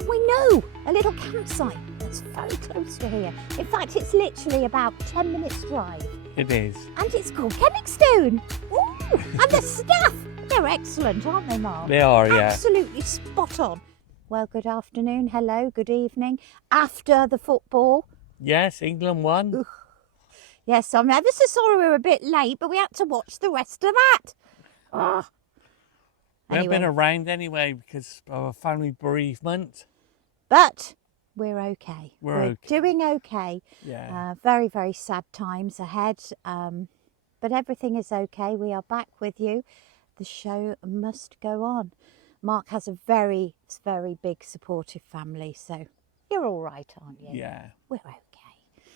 And we know a little campsite that's very close to here. In fact, it's literally about 10 minutes drive. It is. And it's called Kenningstone. Ooh, and the staff, they're excellent, aren't they, Mark? They are, yeah. Absolutely spot on. Well, good afternoon, hello, good evening. After the football. Yes, England won. Ugh. Yes, I'm ever so sorry we were a bit late, but we had to watch the rest of that. Oh. We haven't been around anyway because of a family bereavement. But we're okay. We're okay. Doing okay. Yeah. Very, very sad times ahead. But everything is okay. We are back with you. The show must go on. Mark has a very, very big supportive family, so you're all right, aren't you? Yeah. We're okay.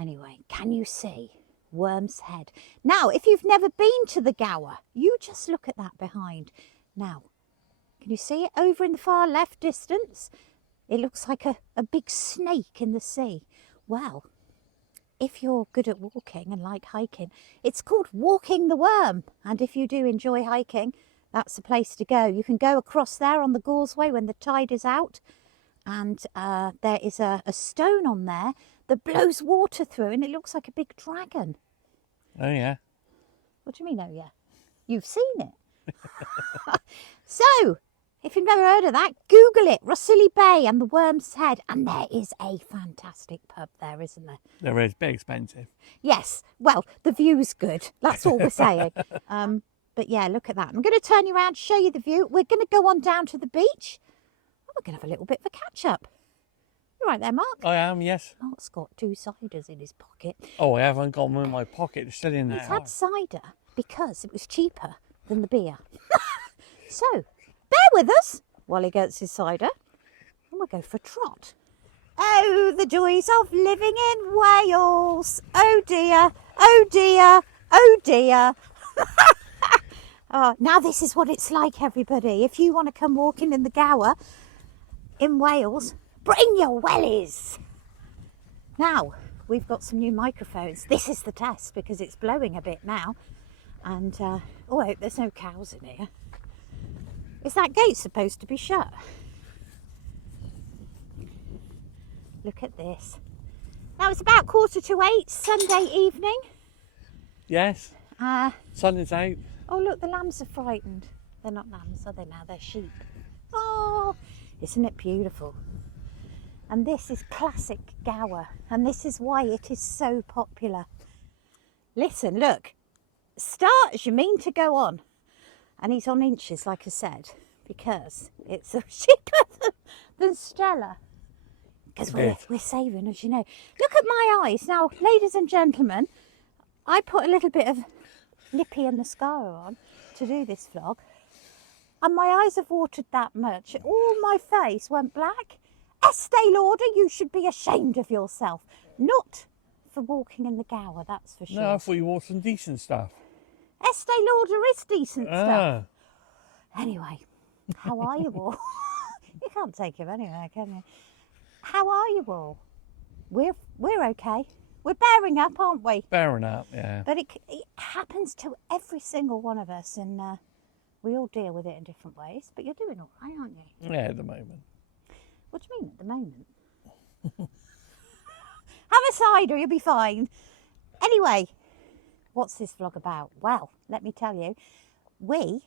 Anyway, can you see Worm's Head? Now, if you've never been to the Gower, you just look at that behind. Now, can you see it over in the far left distance? It looks like a big snake in the sea. Well, if you're good at walking and like hiking, it's called Walking the Worm. And if you do enjoy hiking, that's the place to go. You can go across there on the Causeway when the tide is out. And there is a stone on there that blows water through and it looks like a big dragon. Oh, yeah. What do you mean, oh, yeah? You've seen it. So, if you've never heard of that, Google it, Russilly Bay and the Worm's Head. And there is a fantastic pub there, isn't there? There is, bit expensive. Yes, well, the view's good. That's all we're saying. But yeah, look at that. I'm going to turn you around, show you the view. We're going to go on down to the beach. And we're going to have a little bit of a catch-up. You right there, Mark? I am, yes. Mark's got 2 ciders in his pocket. Oh, I haven't got them in my pocket. They're still in there. He's had cider because it was cheaper than the beer. So, bear with us while he gets his cider and we'll go for a trot. Oh, the joys of living in Wales. Oh dear, oh dear, oh dear. Oh, now this is what it's like, everybody. If you want to come walking in the Gower in Wales, bring your wellies. Now, we've got some new microphones. This is the test because it's blowing a bit now. And, oh, I hope there's no cows in here. Is that gate supposed to be shut? Look at this. Now, it's about 7:45, Sunday evening. Yes. Sun is out. Oh, look, the lambs are frightened. They're not lambs, are they now? They're sheep. Oh, isn't it beautiful? And this is classic Gower, and this is why it is so popular. Listen, look, start as you mean to go on. And he's on inches, like I said, because it's cheaper than Stella. Because we're saving, as you know. Look at my eyes. Now, ladies and gentlemen, I put a little bit of Lippy and mascara on to do this vlog. And my eyes have watered that much. All my face went black. Estee Lauder, you should be ashamed of yourself. Not for walking in the Gower, that's for sure. No, I thought you wore some decent stuff. Estee Lauder is decent stuff. Ah. Anyway, how are you all? You can't take him anywhere, can you? How are you all? We're okay. We're bearing up, aren't we? Bearing up, yeah. But it happens to every single one of us, and we all deal with it in different ways. But you're doing all right, aren't you? Yeah, at the moment. What do you mean at the moment? Have a cider, you'll be fine. Anyway, what's this vlog about? Well, let me tell you, we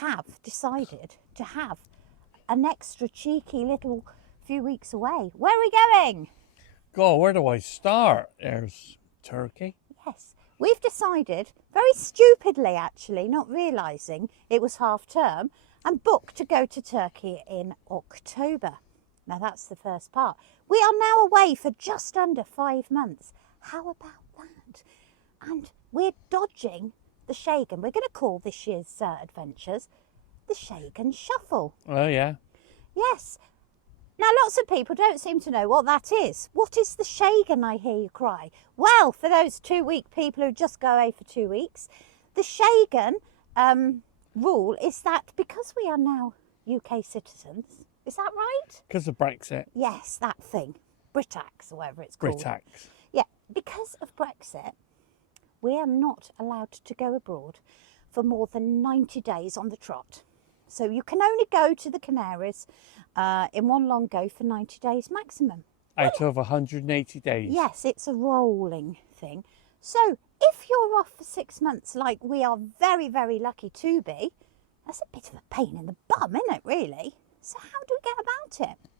have decided to have an extra cheeky little few weeks away. Where are we going? God, where do I start? There's Turkey. Yes, we've decided, very stupidly actually, not realising it was half term, and booked to go to Turkey in October. Now that's the first part. We are now away for just under 5 months. How about that? And we're dodging the Shagan. We're going to call this year's adventures the Shagan Shuffle. Oh, yeah. Yes. Now, lots of people don't seem to know what that is. What is the Shagan, I hear you cry? Well, for those 2-week people who just go away for 2 weeks, the Shagan rule is that because we are now UK citizens, is that right? Because of Brexit. Yes, that thing. Britax, or whatever it's called. Britax. Yeah, because of Brexit, we are not allowed to go abroad for more than 90 days on the trot. So you can only go to the Canaries in one long go for 90 days maximum. Out of 180 days. Yes, it's a rolling thing. So if you're off for 6 months, like we are very, very lucky to be, that's a bit of a pain in the bum, isn't it, really? So how do we get about it?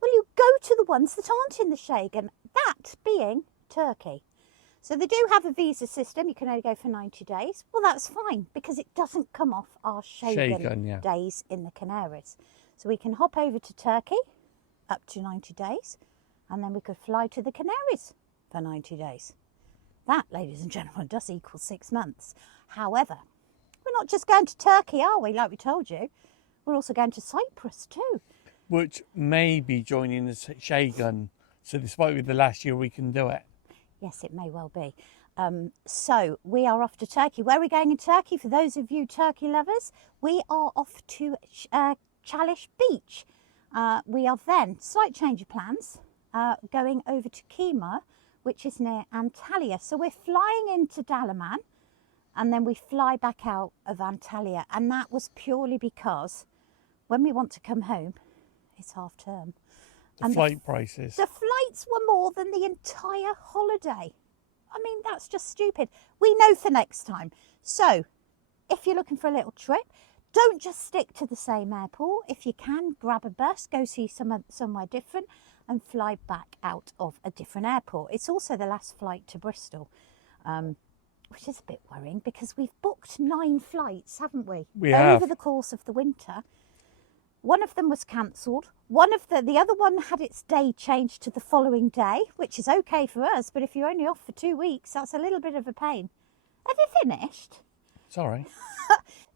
Well, you go to the ones that aren't in the Schengen, that being Turkey. So they do have a visa system. You can only go for 90 days. Well, that's fine because it doesn't come off our Schengen days in the Canaries. So we can hop over to Turkey up to 90 days and then we could fly to the Canaries for 90 days. That, ladies and gentlemen, does equal 6 months. However, we're not just going to Turkey, are we, like we told you? We're also going to Cyprus too. Which may be joining the Schengen. So this might be the last year we can do it. Yes, it may well be. So we are off to Turkey. Where are we going in Turkey? For those of you Turkey lovers, we are off to Chalish Beach. We are then, slight change of plans, going over to Kema, which is near Antalya. So we're flying into Dalaman and then we fly back out of Antalya. And that was purely because when we want to come home, it's half term. The flight prices. The flights were more than the entire holiday. I mean, that's just stupid. We know for next time. So if you're looking for a little trip, don't just stick to the same airport. If you can, grab a bus, go see somewhere different and fly back out of a different airport. It's also the last flight to Bristol, which is a bit worrying because we've booked 9 flights, haven't we? We have. Over the course of the winter. One of them was cancelled. The other one had its day changed to the following day, which is okay for us. But if you're only off for 2 weeks, that's a little bit of a pain. Have you finished? Sorry.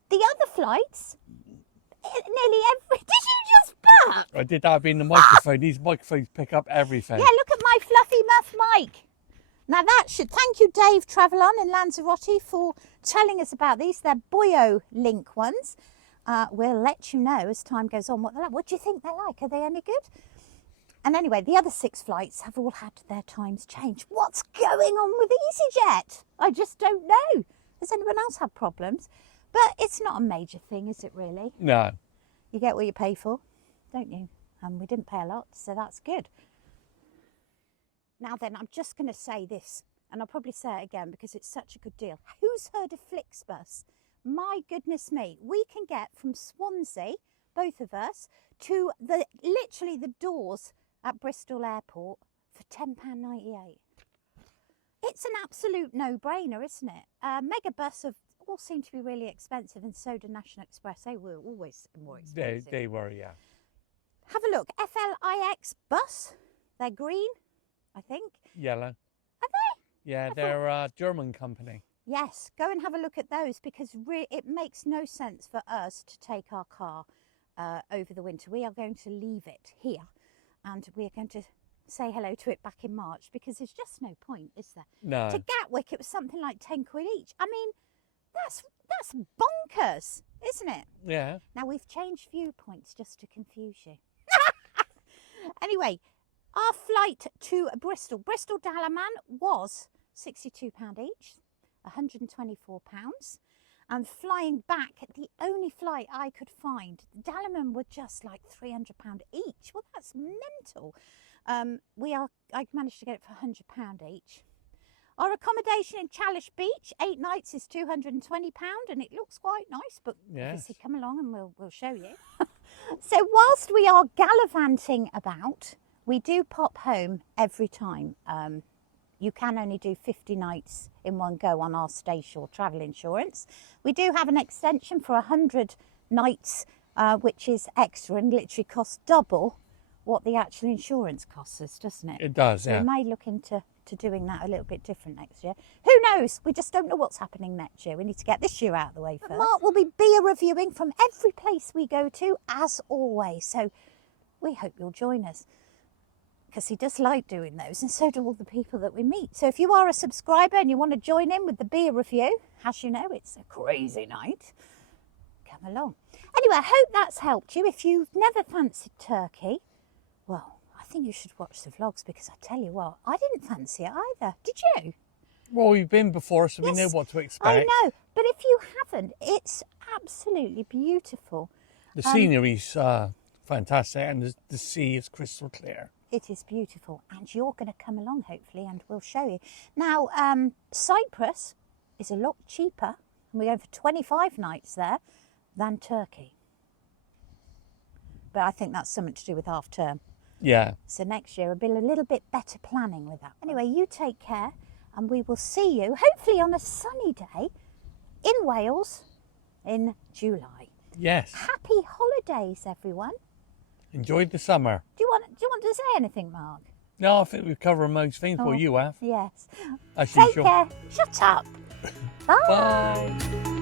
The other flights, nearly every... Did you just burp? I did that being the microphone. These microphones pick up everything. Yeah, look at my fluffy muff mic. Now that should... Thank you, Dave Travellon in Lanzarote, for telling us about these. They're Boyo Link ones. We'll let you know as time goes on what they're like. What do you think they're like? Are they any good? And anyway, the other 6 flights have all had their times changed. What's going on with EasyJet? I just don't know. Has anyone else had problems? But it's not a major thing, is it really? No. You get what you pay for, don't you? And we didn't pay a lot, so that's good. Now then, I'm just going to say this, and I'll probably say it again because it's such a good deal. Who's heard of Flixbus? My goodness me, we can get from Swansea, both of us, to literally the doors at Bristol Airport for £10.98. It's an absolute no-brainer, isn't it? Megabus all seem to be really expensive, and so do National Express. They were always more expensive. They were, yeah. Have a look. FLIX Bus. They're green, I think. Yellow. Are they? Yeah, they're a German company. Yes, go and have a look at those because it makes no sense for us to take our car over the winter. We are going to leave it here and we're going to say hello to it back in March because there's just no point, is there? No. To Gatwick, it was something like 10 quid each. I mean, that's bonkers, isn't it? Yeah. Now, we've changed viewpoints just to confuse you. Anyway, our flight to Bristol Dalaman was £62 each. £124, and flying back, the only flight I could find, Dalaman were just like £300 each. Well, that's mental. I managed to get it for £100 each. Our accommodation in Chalish Beach, 8 nights, is £220, and it looks quite nice, but obviously come along and we'll show you. So whilst we are gallivanting about, we do pop home every time. You can only do 50 nights in one go on our Stayshore travel insurance. We do have an extension for 100 nights, which is extra and literally costs double what the actual insurance costs us, doesn't it? It does, yeah. We may look into doing that a little bit different next year. Who knows? We just don't know what's happening next year. We need to get this year out of the way first. Mark will be beer reviewing from every place we go to, as always. So we hope you'll join us, because he does like doing those, and so do all the people that we meet. So if you are a subscriber and you want to join in with the beer review, as you know, it's a crazy night, come along. Anyway, I hope that's helped you. If you've never fancied Turkey, well, I think you should watch the vlogs, because I tell you what, I didn't fancy it either. Did you? Well, we've been before, so we know what to expect. I know, but if you haven't, it's absolutely beautiful. The scenery's fantastic, and the sea is crystal clear. It is beautiful, and you're going to come along hopefully, and we'll show you. Now, Cyprus is a lot cheaper, and we're going for 25 nights there, than Turkey. But I think that's something to do with half term. Yeah. So next year we'll be a little bit better planning with that. Anyway, you take care, and we will see you hopefully on a sunny day in Wales in July. Yes. Happy holidays, everyone. Enjoy the summer. Do you want to say anything, Mark? No, I think we've covered most things. Well, you have. Yes. As Take usual. care. Shut up. Bye. Bye.